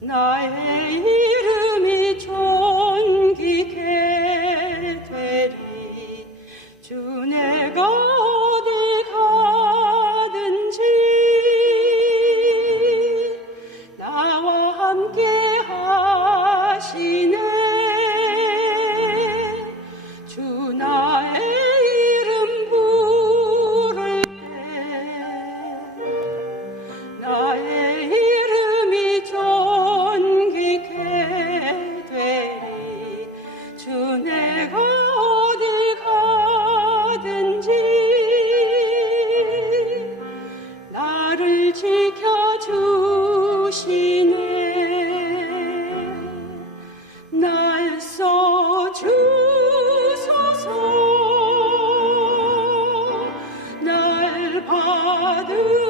나의 주소서. 날 받으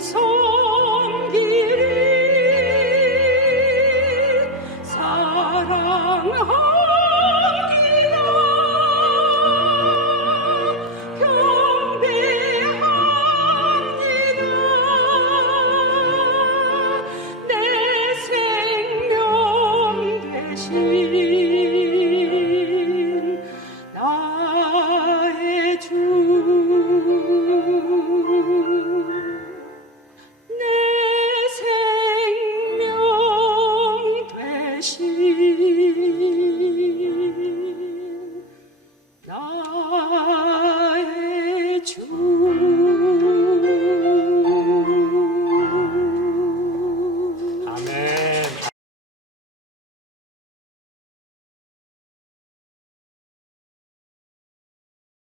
성길이 사랑하